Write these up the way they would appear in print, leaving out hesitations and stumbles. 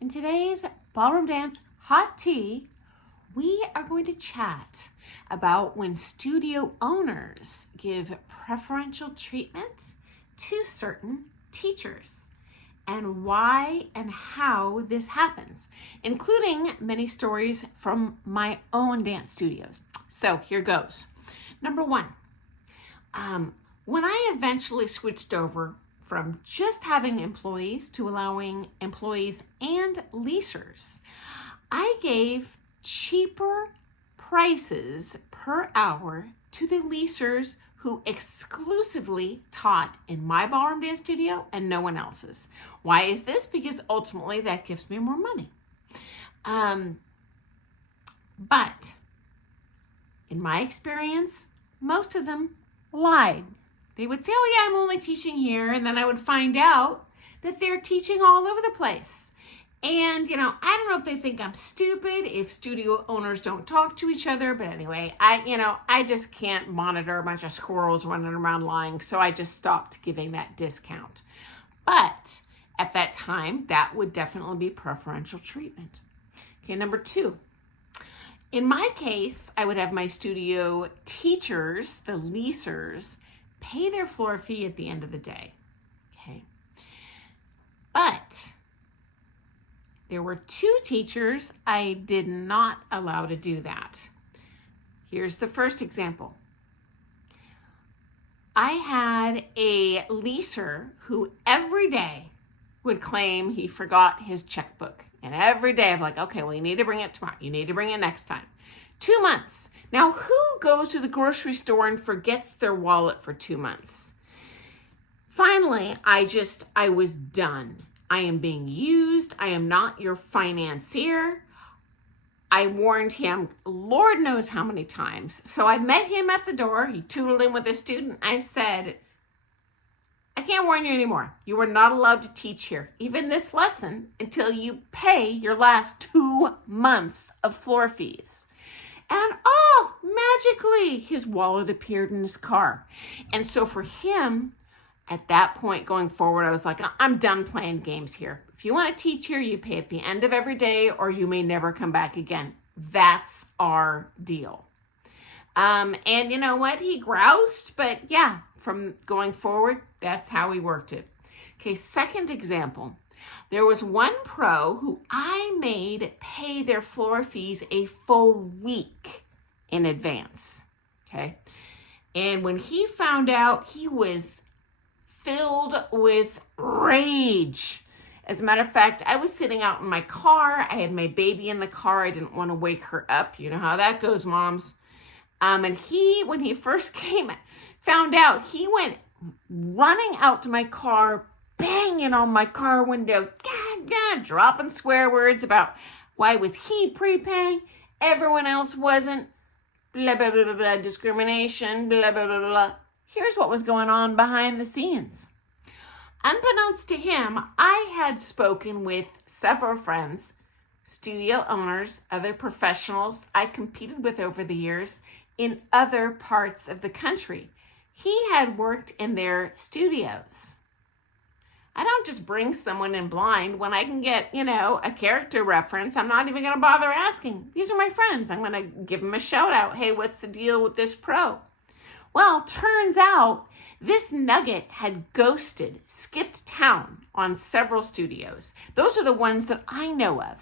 In today's Ballroom Dance Hot Tea, we are going to chat about when studio owners give preferential treatment to certain teachers and why and how this happens, including many stories from my own dance studios. So here goes. Number one, when I eventually switched over from just having employees to allowing employees and leasers, I gave cheaper prices per hour to the leasers who exclusively taught in my ballroom dance studio and no one else's. Why is this? Because ultimately that gives me more money. But in my experience, most of them lied. They would say, oh yeah, I'm only teaching here. And then I would find out that they're teaching all over the place. And, I don't know if they think I'm stupid, if studio owners don't talk to each other. But anyway, I just can't monitor a bunch of squirrels running around lying. So I just stopped giving that discount. But at that time, that would definitely be preferential treatment. Okay, number two. In my case, I would have my studio teachers, the leasers, pay their floor fee at the end of the day, okay? But there were two teachers I did not allow to do that. Here's the first example. I had a leaser who every day would claim he forgot his checkbook. And every day I'm like, okay, well, you need to bring it tomorrow. You need to bring it next time. 2 months. Now, who goes to the grocery store and forgets their wallet for 2 months? Finally, I was done. I am being used. I am not your financier. I warned him Lord knows how many times. So I met him at the door. He tootled in with a student. I said, I can't warn you anymore. You are not allowed to teach here, even this lesson, until you pay your last 2 months of floor fees. And magically, his wallet appeared in his car. And so for him, at that point going forward, I was like, I'm done playing games here. If you want to teach here, you pay at the end of every day or you may never come back again. That's our deal. And you know what? He groused, but yeah, from going forward, that's how we worked it. Okay, second example. There was one pro who I made pay their floor fees a full week in advance, okay? And when he found out, he was filled with rage. As a matter of fact, I was sitting out in my car. I had my baby in the car. I didn't want to wake her up. You know how that goes, moms. And when he first found out, he went running out to my car, banging on my car window, dropping swear words about why was he prepaying, everyone else wasn't, blah, blah, blah, blah, blah, discrimination, blah, blah, blah, blah. Here's what was going on behind the scenes. Unbeknownst to him, I had spoken with several friends, studio owners, other professionals I competed with over the years in other parts of the country. He had worked in their studios. I don't just bring someone in blind when I can get, a character reference. I'm not even going to bother asking. These are my friends. I'm going to give them a shout out. Hey, what's the deal with this pro? Well, turns out this nugget had skipped town on several studios. Those are the ones that I know of.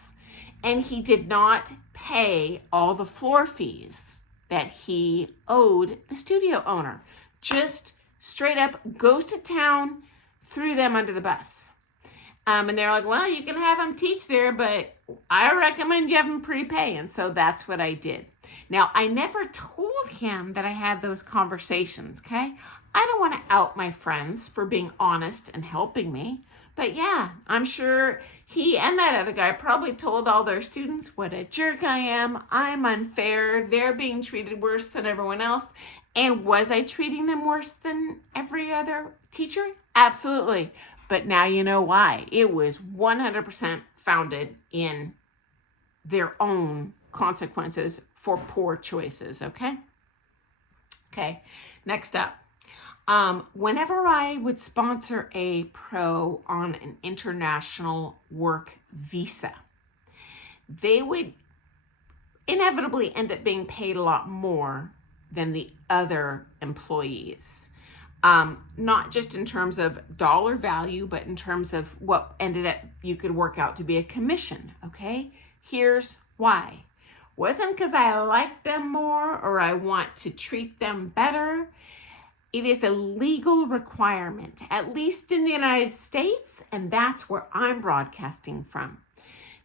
And he did not pay all the floor fees that he owed the studio owner. Just straight up ghosted town, threw them under the bus. And they're like, well, you can have him teach there, but I recommend you have him prepay. And so that's what I did. Now, I never told him that I had those conversations, okay? I don't want to out my friends for being honest and helping me. But yeah, I'm sure he and that other guy probably told all their students what a jerk I am. I'm unfair. They're being treated worse than everyone else. And was I treating them worse than every other teacher? Absolutely. But now you know why. It was 100% founded in their own consequences for poor choices, okay? Okay, next up. Whenever I would sponsor a pro on an international work visa, they would inevitably end up being paid a lot more than the other employees. Not just in terms of dollar value, but in terms of what ended up you could work out to be a commission, okay? Here's why. Wasn't because I like them more or I want to treat them better. It is a legal requirement, at least in the United States, and that's where I'm broadcasting from.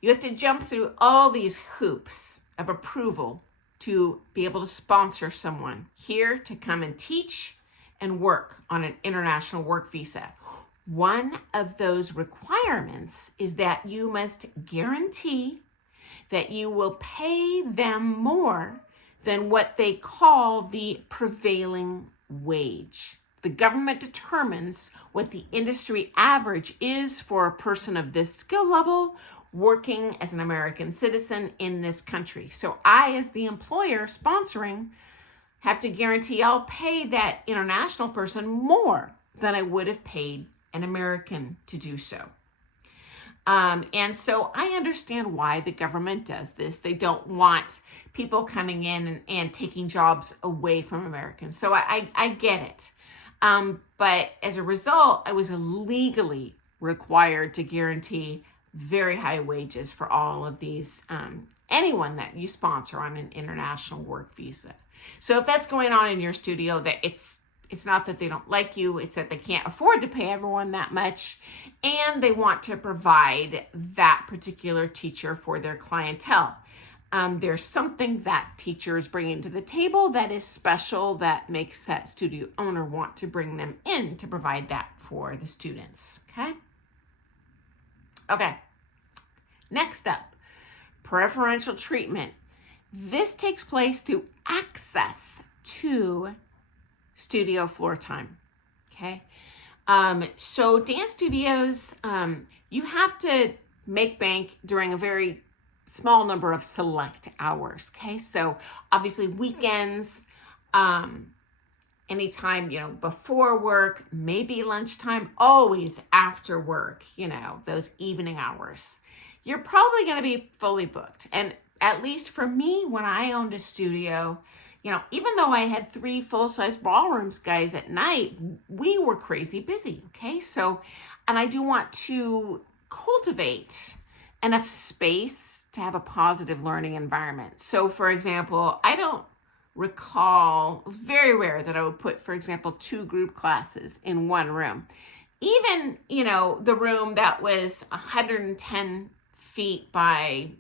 You have to jump through all these hoops of approval to be able to sponsor someone here to come and teach and work on an international work visa. One of those requirements is that you must guarantee that you will pay them more than what they call the prevailing wage. The government determines what the industry average is for a person of this skill level working as an American citizen in this country. So I, as the employer sponsoring, have to guarantee I'll pay that international person more than I would have paid an American to do so. And so I understand why the government does this. They don't want people coming in and taking jobs away from Americans. So I get it. But as a result, I was legally required to guarantee very high wages for all of these, anyone that you sponsor on an international work visa. So if that's going on in your studio, that it's not that they don't like you, it's that they can't afford to pay everyone that much, and they want to provide that particular teacher for their clientele. There's something that teacher is bringing to the table that is special that makes that studio owner want to bring them in to provide that for the students, okay? Okay, next up, preferential treatment. This takes place through access to studio floor time, okay? So dance studios, you have to make bank during a very small number of select hours, okay? So obviously weekends, anytime, before work, maybe lunchtime, always after work, those evening hours. You're probably going to be fully booked. And at least for me, when I owned a studio, even though I had 3 full-size ballrooms, guys, at night, we were crazy busy, okay? So, and I do want to cultivate enough space to have a positive learning environment. So, for example, I don't recall, very rare that I would put, for example, 2 group classes in one room. Even, the room that was 110 feet by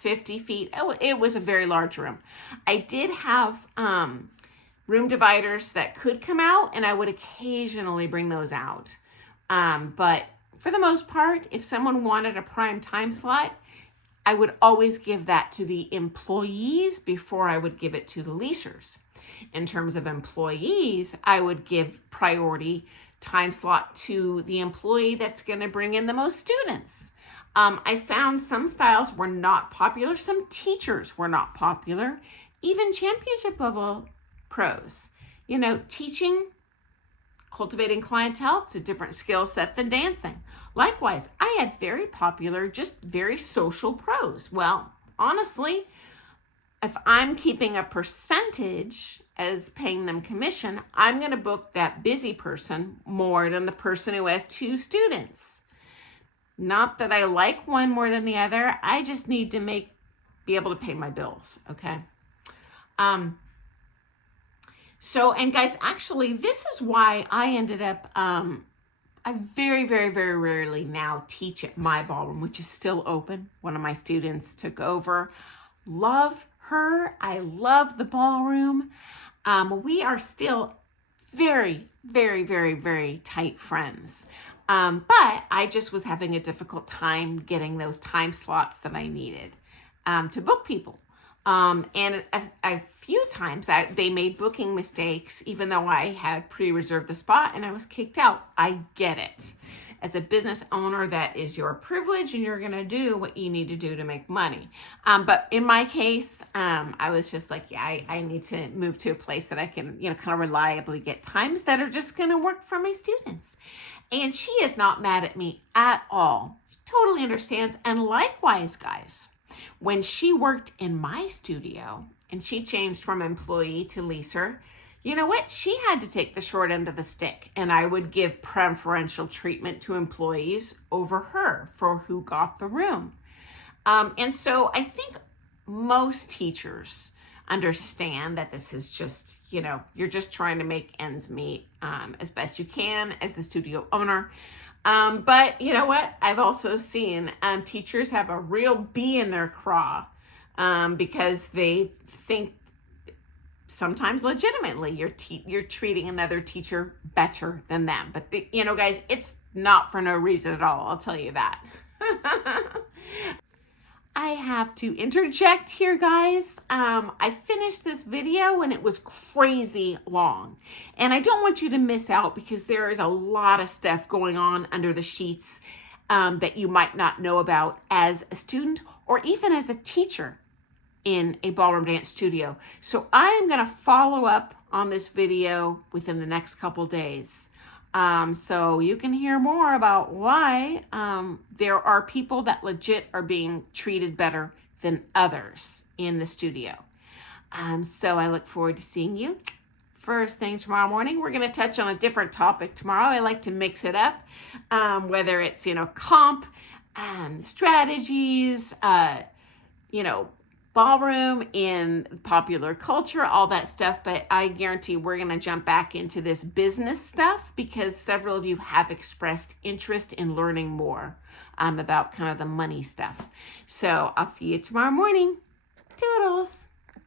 50 feet. It was a very large room. I did have room dividers that could come out, and I would occasionally bring those out. But for the most part, if someone wanted a prime time slot, I would always give that to the employees before I would give it to the leasers. In terms of employees, I would give priority time slot to the employee that's going to bring in the most students. I found some styles were not popular. Some teachers were not popular. Even championship level pros. Teaching, cultivating clientele, it's a different skill set than dancing. Likewise, I had very popular, just very social pros. Well, honestly, if I'm keeping a percentage as paying them commission, I'm going to book that busy person more than the person who has 2 students. Not that I like one more than the other. I just need to be able to pay my bills, okay? And guys, actually, this is why I ended up, I very, very, very rarely now teach at my ballroom, which is still open. One of my students took over. Love her. I love the ballroom. We are still very, very, very, very tight friends. But I just was having a difficult time getting those time slots that I needed to book people. And a few times they made booking mistakes, even though I had pre-reserved the spot and I was kicked out. I get it. as a business owner, that is your privilege, and you're going to do what you need to do to make money. But in my case, I was just like, yeah, I need to move to a place that I can, kind of reliably get times that are just going to work for my students. And she is not mad at me at all. She totally understands. And likewise, guys, when she worked in my studio and she changed from employee to leaser, you know what? She had to take the short end of the stick, and I would give preferential treatment to employees over her for who got the room. And so I think most teachers understand that this is just, you're just trying to make ends meet as best you can as the studio owner. But you know what? I've also seen teachers have a real bee in their craw because they think, sometimes legitimately, you're treating another teacher better than them. But guys, it's not for no reason at all. I'll tell you that. I have to interject here, guys. I finished this video and it was crazy long. And I don't want you to miss out because there is a lot of stuff going on under the sheets that you might not know about as a student or even as a teacher in a ballroom dance studio. So I am going to follow up on this video within the next couple days. So you can hear more about why there are people that legit are being treated better than others in the studio. So I look forward to seeing you first thing tomorrow morning. We're going to touch on a different topic tomorrow. I like to mix it up, whether it's, comp, strategies, ballroom in popular culture, all that stuff. But I guarantee we're going to jump back into this business stuff because several of you have expressed interest in learning more about kind of the money stuff. So I'll see you tomorrow morning. Toodles.